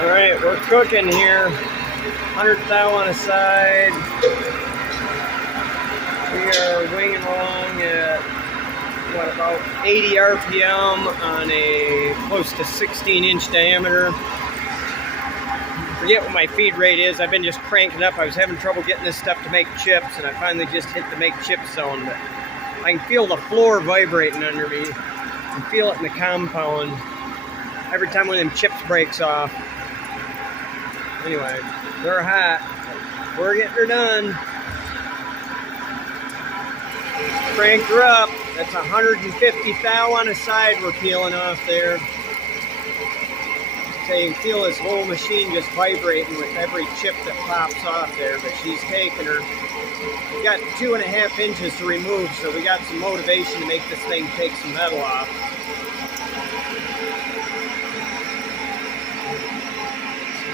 Alright, we're cooking here. 100 thou on a side. We are winging along at, about 80 RPM on a close to 16-inch diameter. Forget what my feed rate is. I've been just cranking up. I was having trouble getting this stuff to make chips, and I finally just hit the make chip zone. But I can feel the floor vibrating under me. I can feel it in the compound every time one of them chips breaks off. Anyway, they're hot. We're getting her done. Cranked her up. That's 150 thou on a side we're peeling off there. So you can feel this whole machine just vibrating with every chip that pops off there, but she's taking her. We got 2.5 inches to remove, so we got some motivation to make this thing take some metal off.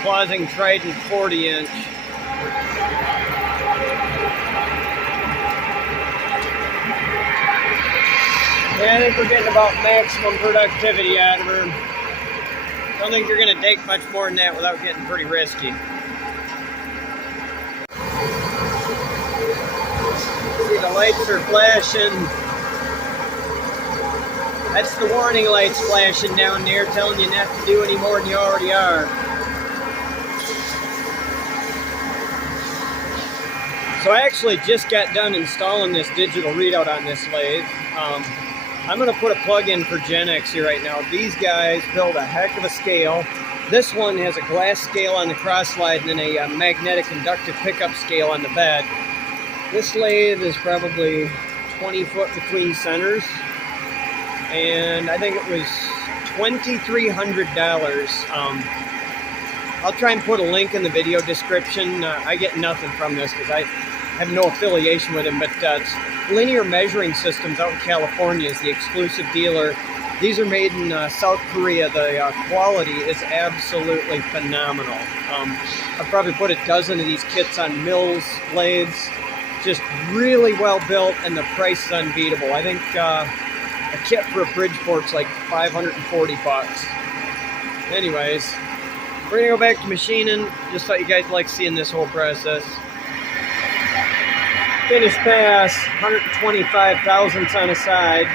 Closing Trident 40-inch. Yeah, I think we're getting about maximum productivity out of her. Don't think you're going to take much more than that without getting pretty risky. See, the lights are flashing. That's the warning lights flashing down there, telling you not to do any more than you already are. So I actually just got done installing this digital readout on this lathe. I'm going to put a plug in for Gen X here right now. These guys build a heck of a scale. This one has a glass scale on the cross slide and then a magnetic inductive pickup scale on the bed. This lathe is probably 20 foot between centers, and I think it was $2,300. I'll try and put a link in the video description. I get nothing from this because I have no affiliation with them, but Linear Measuring Systems out in California is the exclusive dealer. These are made in South Korea. The quality is absolutely phenomenal. I've probably put a dozen of these kits on mills, lathes. Just really well built, and the price is unbeatable. I think a kit for a Bridgeport's like 540 bucks. Anyways, we're gonna go back to machining. Just thought you guys like seeing this whole process. Finished pass, 125 thousandths on a side.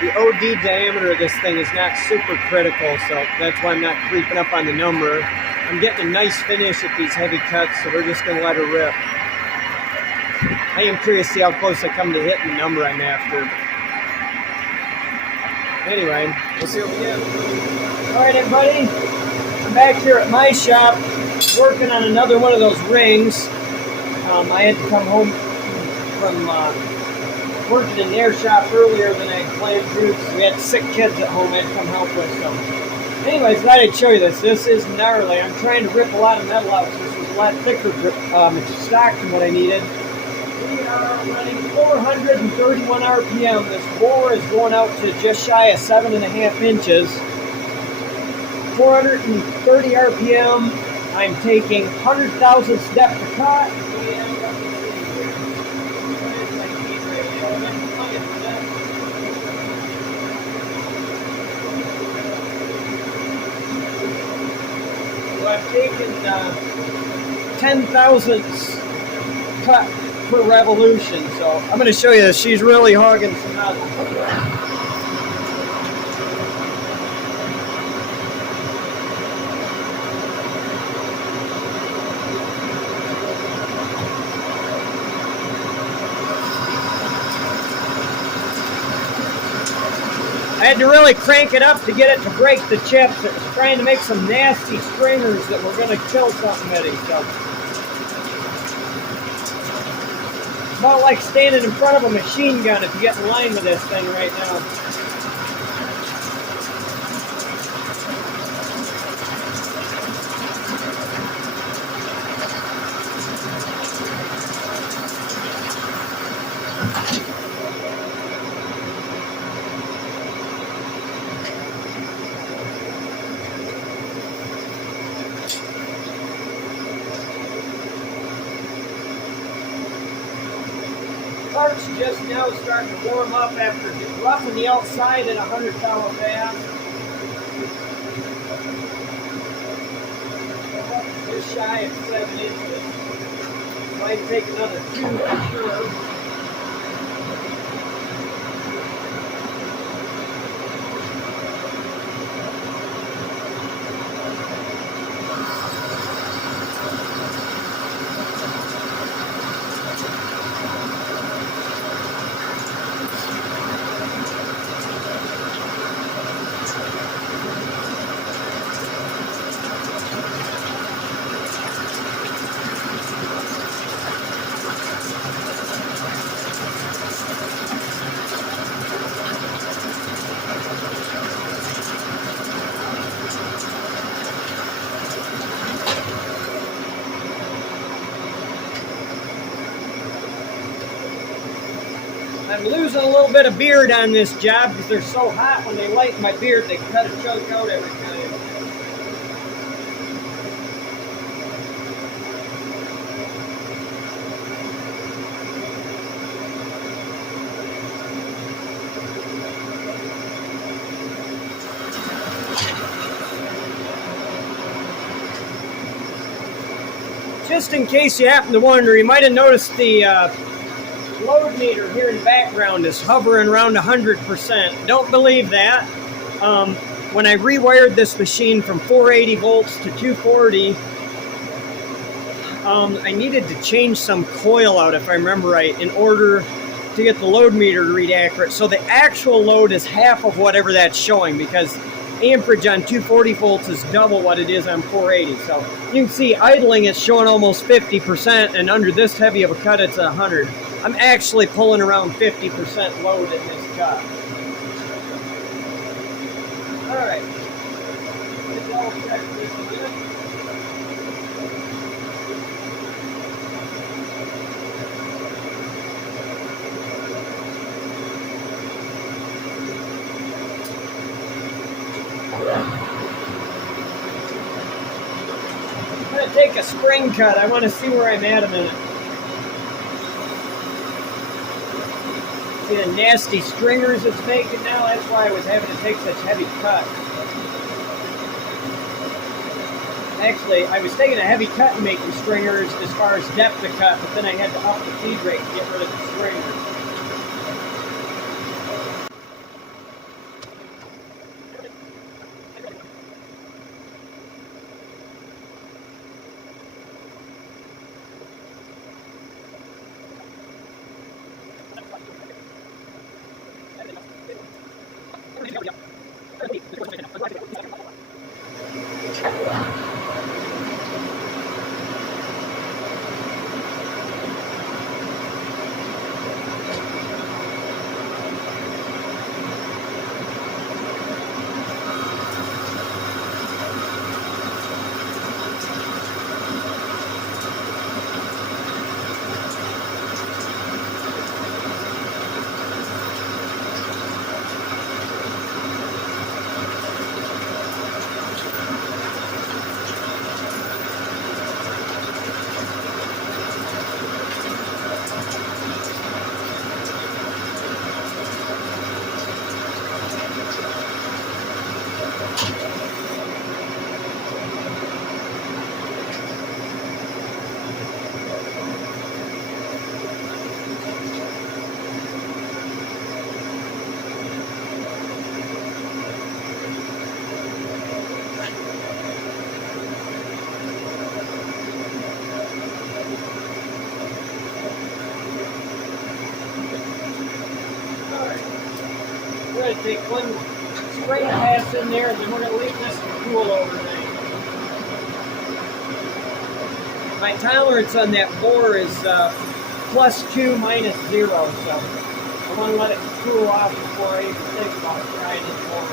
The OD diameter of this thing is not super critical, so that's why I'm not creeping up on the number. I'm getting a nice finish at these heavy cuts, so we're just going to let her rip. I am curious to see how close I come to hitting the number I'm after. Anyway, we'll see what we get. Alright everybody, I'm back here at my shop working on another one of those rings. I had to come home from working in their shop earlier than I planned to, so we had sick kids at home I had to come help with. So anyways, I thought I'd show you this. This is gnarly. I'm trying to rip a lot of metal out, so this was a lot thicker stock than what I needed. We are running 431 RPM. This bore is going out to just shy of 7.5 inches. 430 RPM. I'm taking 100 thousandths depth to cut. So I've taken 10 thousandths cut per revolution. So I'm going to show you this. She's really hogging some metal. I had to really crank it up to get it to break the chips. It was trying to make some nasty stringers that were going to kill something at each other. It's about like standing in front of a machine gun if you get in line with this thing right now. Parts just now starting to warm up after roughing the outside at 100 thou fast. shy of 7 inches. So I can take another 2 for sure. I'm losing a little bit of beard on this job because they're so hot when they light my beard, they cut a chunk out every time. Just in case you happen to wonder, you might have noticed the load meter here in the background is hovering around 100%. Don't believe that. When I rewired this machine from 480 volts to 240, I needed to change some coil out, if I remember right, in order to get the load meter to read accurate. So the actual load is half of whatever that's showing, because amperage on 240 volts is double what it is on 480. So you can see idling is showing almost 50%, and under this heavy of a cut it's 100. I'm actually pulling around 50% load in this cut. Alright. I'm going to take a spring cut. I want to see where I'm at a minute. See the nasty stringers it's making now? That's why I was having to take such heavy cuts. Actually, I was taking a heavy cut and making stringers as far as depth of cut, but then I had to up the feed rate to get rid of the stringers. We're going to take one spring pass in there, and then we're going to leave this to cool overnight. My tolerance on that bore is +2, -0, so I want to let it cool off before I even think about trying it more.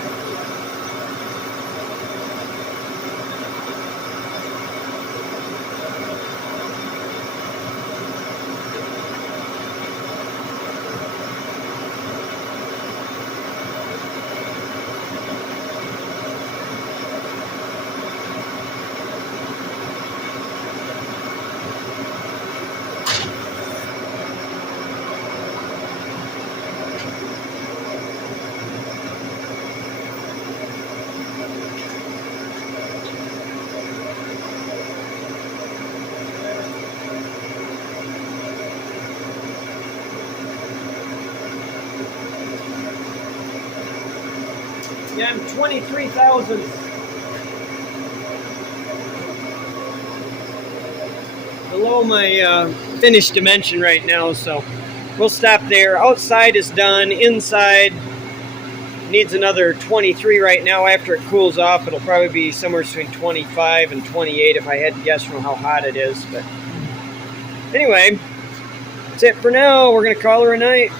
Yeah, I'm 23,000 below my finished dimension right now, so we'll stop there. Outside is done. Inside needs another 23 right now. After it cools off, it'll probably be somewhere between 25 and 28 if I had to guess from how hot it is. But anyway, that's it for now. We're going to call her a night.